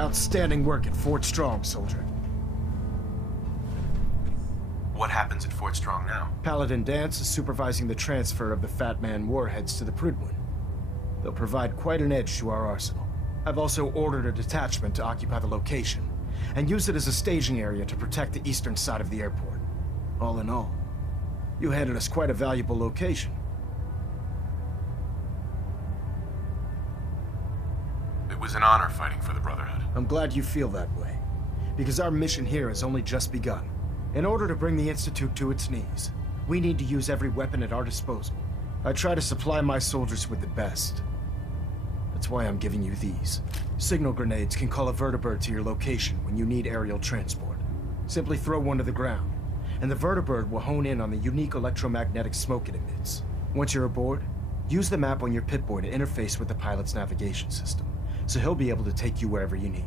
Outstanding work at Fort Strong, soldier. What happens at Fort Strong now? Paladin Danse is supervising the transfer of the Fat Man warheads to the Prydwen. They'll provide quite an edge to our arsenal. I've also ordered a detachment to occupy the location, and use it as a staging area to protect the eastern side of the airport. All in all, you handed us quite a valuable location. It was an honor fighting for the Brotherhood. I'm glad you feel that way, because our mission here has only just begun. In order to bring the Institute to its knees, we need to use every weapon at our disposal. I try to supply my soldiers with the best. That's why I'm giving you these. Signal grenades can call a vertibird to your location when you need aerial transport. Simply throw one to the ground, and the vertibird will hone in on the unique electromagnetic smoke it emits. Once you're aboard, use the map on your Pip-Boy to interface with the pilot's navigation system, so he'll be able to take you wherever you need.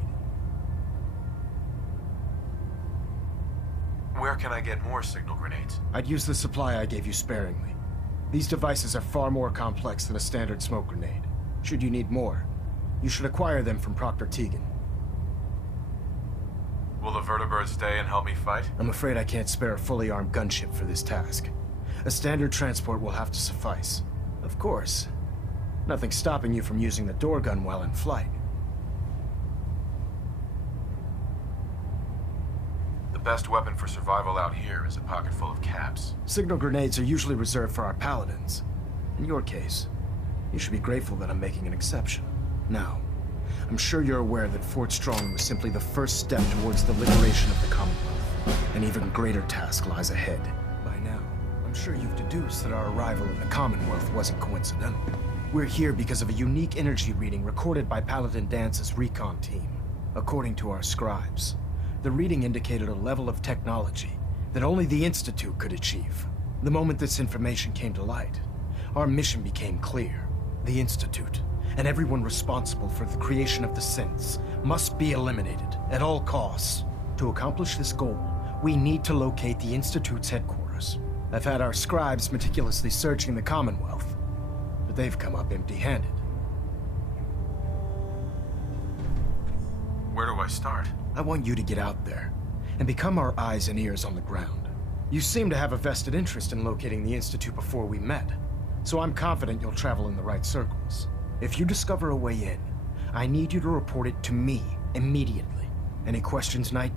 Where can I get more signal grenades? I'd use the supply I gave you sparingly. These devices are far more complex than a standard smoke grenade. Should you need more, you should acquire them from Proctor Tegan. Will the vertibird stay and help me fight? I'm afraid I can't spare a fully armed gunship for this task. A standard transport will have to suffice. Of course, nothing's stopping you from using the door gun while in flight. The best weapon for survival out here is a pocket full of caps. Signal grenades are usually reserved for our paladins. In your case, you should be grateful that I'm making an exception. Now, I'm sure you're aware that Fort Strong was simply the first step towards the liberation of the Commonwealth. An even greater task lies ahead. By now, I'm sure you've deduced that our arrival in the Commonwealth wasn't coincidental. We're here because of a unique energy reading recorded by Paladin Dance's recon team. According to our scribes, the reading indicated a level of technology that only the Institute could achieve. The moment this information came to light, our mission became clear. The Institute, and everyone responsible for the creation of the synths, must be eliminated at all costs. To accomplish this goal, we need to locate the Institute's headquarters. I've had our scribes meticulously searching the Commonwealth, but they've come up empty-handed. Where do I start? I want you to get out there and become our eyes and ears on the ground. You seem to have a vested interest in locating the Institute before we met, so I'm confident you'll travel in the right circles. If you discover a way in, I need you to report it to me immediately. Any questions, Knight?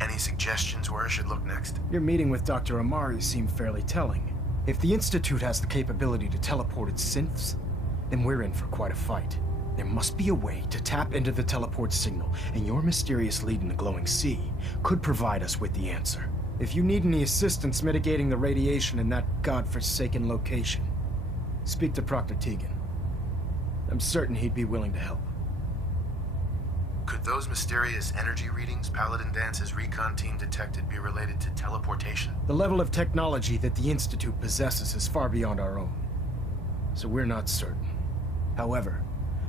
Any suggestions where I should look next? Your meeting with Dr. Amari seemed fairly telling. If the Institute has the capability to teleport its synths, then we're in for quite a fight. There must be a way to tap into the teleport signal, and your mysterious lead in the glowing sea could provide us with the answer. If you need any assistance mitigating the radiation in that godforsaken location, speak to Proctor Tegan. I'm certain he'd be willing to help. Could those mysterious energy readings Paladin Dance's recon team detected be related to teleportation? The level of technology that the Institute possesses is far beyond our own, so we're not certain. However,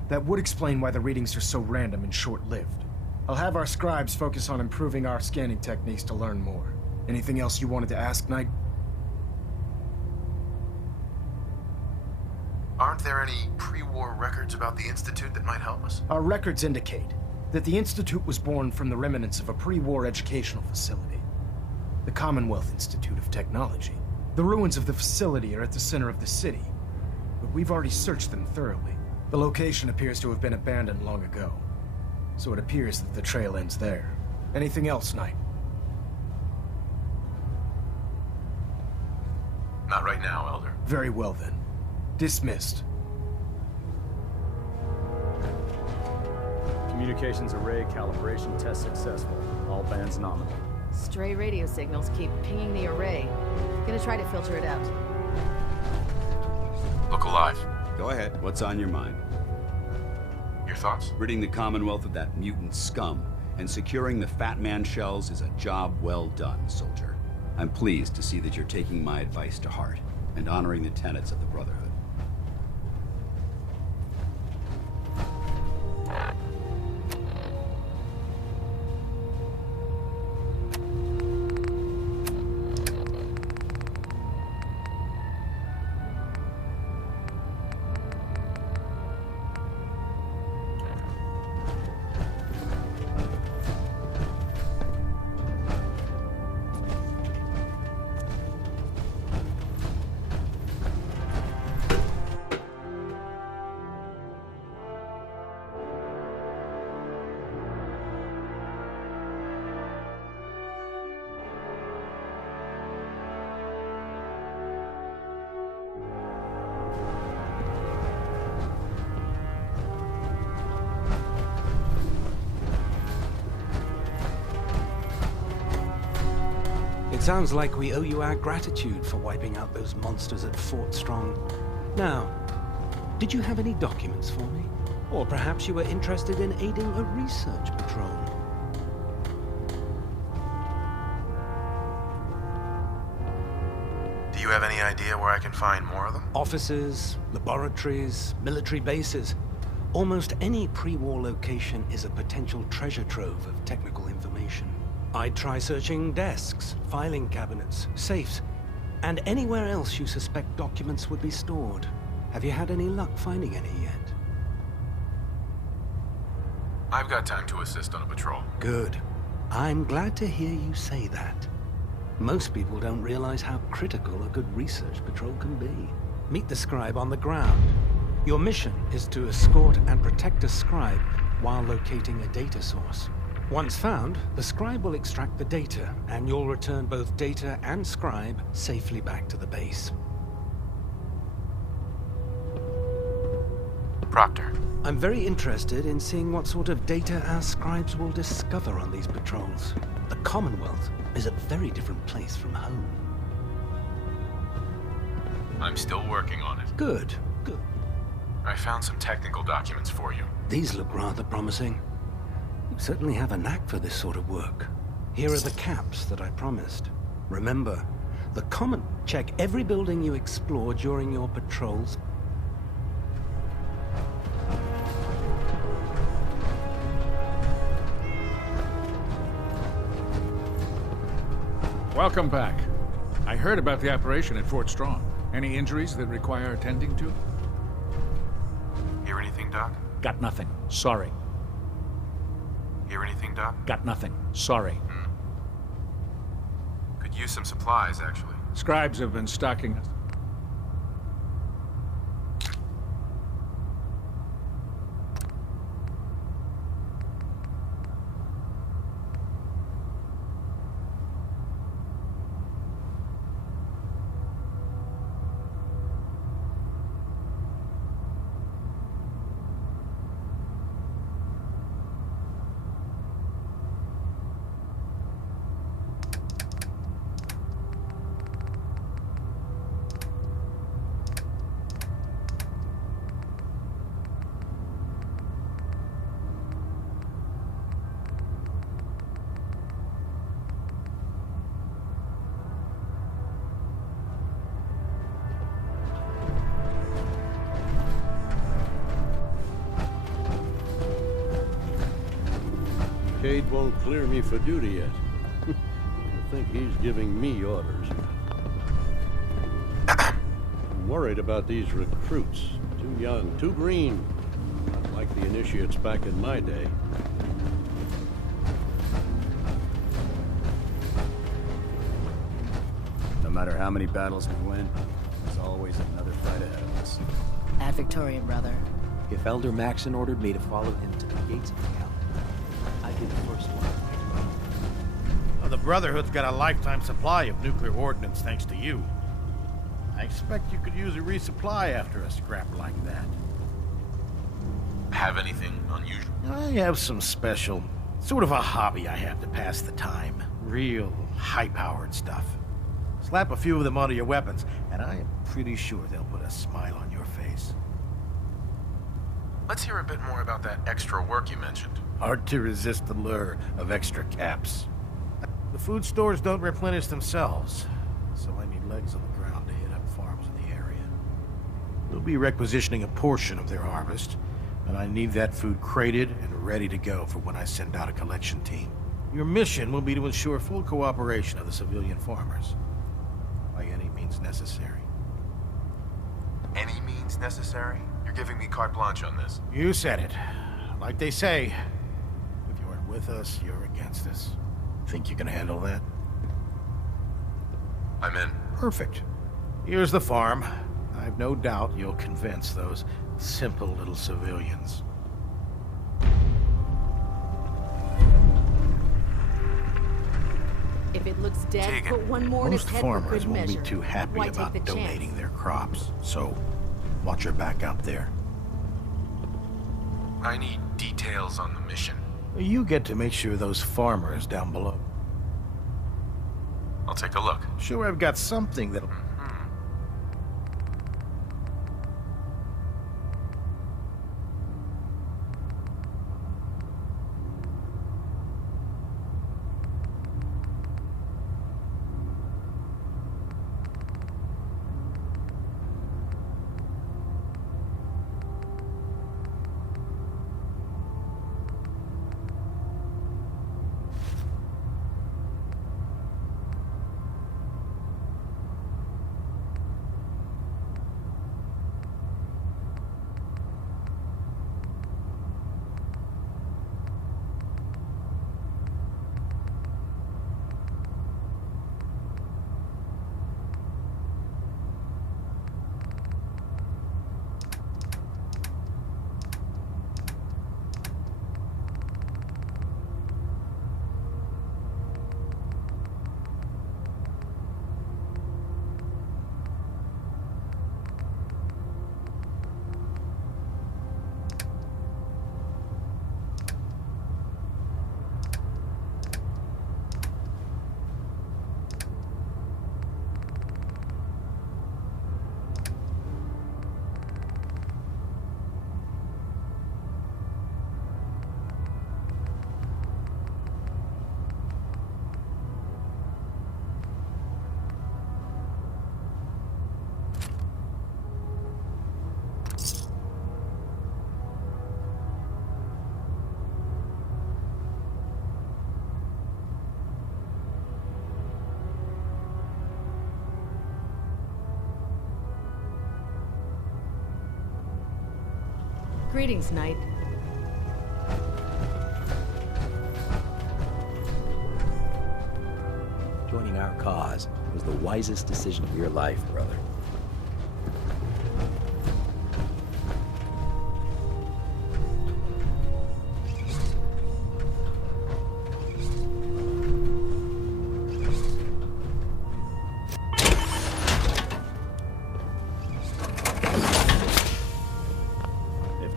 that would explain why the readings are so random and short-lived. I'll have our scribes focus on improving our scanning techniques to learn more. Anything else you wanted to ask, Knight? Aren't there any pre-war records about the Institute that might help us? Our records indicate that the Institute was born from the remnants of a pre-war educational facility, the Commonwealth Institute of Technology. The ruins of the facility are at the center of the city, but we've already searched them thoroughly. The location appears to have been abandoned long ago, so it appears that the trail ends there. Anything else, Knight? Not right now, Elder. Very well then. Dismissed. Communications array calibration test successful. All bands nominal. Stray radio signals keep pinging the array. Gonna try to filter it out. Look alive. Go ahead. What's on your mind? Your thoughts? Ridding the Commonwealth of that mutant scum and securing the Fat Man shells is a job well done, soldier. I'm pleased to see that you're taking my advice to heart and honoring the tenets of the Brotherhood. It sounds like we owe you our gratitude for wiping out those monsters at Fort Strong. Now, did you have any documents for me? Or perhaps you were interested in aiding a research patrol? Do you have any idea where I can find more of them? Offices, laboratories, military bases. Almost any pre-war location is a potential treasure trove of technical information. I'd try searching desks, filing cabinets, safes, and anywhere else you suspect documents would be stored. Have you had any luck finding any yet? I've got time to assist on a patrol. Good. I'm glad to hear you say that. Most people don't realize how critical a good research patrol can be. Meet the scribe on the ground. Your mission is to escort and protect a scribe while locating a data source. Once found, the scribe will extract the data, and you'll return both data and scribe safely back to the base. Proctor. I'm very interested in seeing what sort of data our scribes will discover on these patrols. The Commonwealth is a very different place from home. I'm still working on it. Good, good. I found some technical documents for you. These look rather promising. You certainly have a knack for this sort of work. Here are the caps that I promised. Remember, the Common... Check every building you explore during your patrols. Welcome back. I heard about the operation at Fort Strong. Any injuries that require attending to? Hear anything, Doc? Got nothing. Sorry. Hear anything, Doc? Got nothing. Sorry. Could use some supplies, actually. Scribes have been stocking us. Cade won't clear me for duty yet. I think he's giving me orders. I'm worried about these recruits. Too young, too green. Not like the initiates back in my day. No matter how many battles we win, there's always another fight ahead of us. Ad Victoriam, brother. If Elder Maxon ordered me to follow him to the gates of hell, I'd be the first one. Well, the Brotherhood's got a lifetime supply of nuclear ordnance thanks to you. I expect you could use a resupply after a scrap like that. Have anything unusual? I have some special, sort of a hobby I have to pass the time. Real high-powered stuff. Slap a few of them onto your weapons, and I am pretty sure they'll put a smile on your face. Let's hear a bit more about that extra work you mentioned. Hard to resist the lure of extra caps. The food stores don't replenish themselves, so I need legs on the ground to hit up farms in the area. We'll be requisitioning a portion of their harvest, and I need that food crated and ready to go for when I send out a collection team. Your mission will be to ensure full cooperation of the civilian farmers, by any means necessary. Any means necessary? You're giving me carte blanche on this. You said it. Like they say, if you aren't with us, you're against us. Think you can handle that? I'm in. Perfect. Here's the farm. I've no doubt you'll convince those simple little civilians. If it looks dead, Take it. put one more in its Most head for farmers good won't be measure. too happy Why take about the donating chance? their crops, so watch your back out there. I need details on the mission. You get to make sure those farmers down below. I'll take a look. Sure, I've got something that'll... Greetings, Knight. Joining our cause was the wisest decision of your life, brother.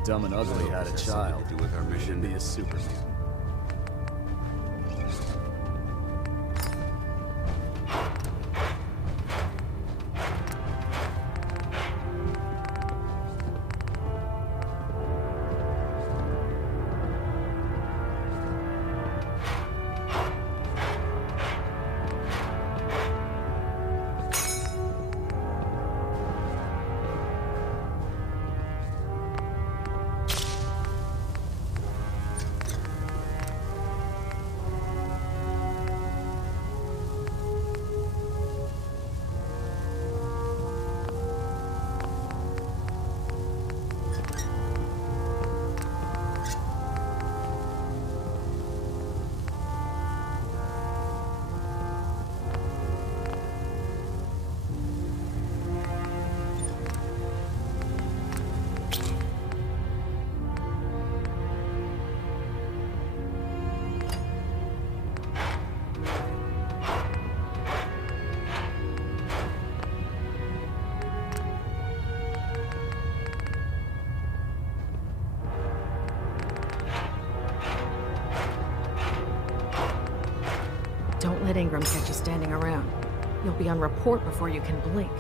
Dumb and Ugly had a child. To do with our mission. Be a super mutant. Don't let Ingram catch you standing around. You'll be on report before you can blink.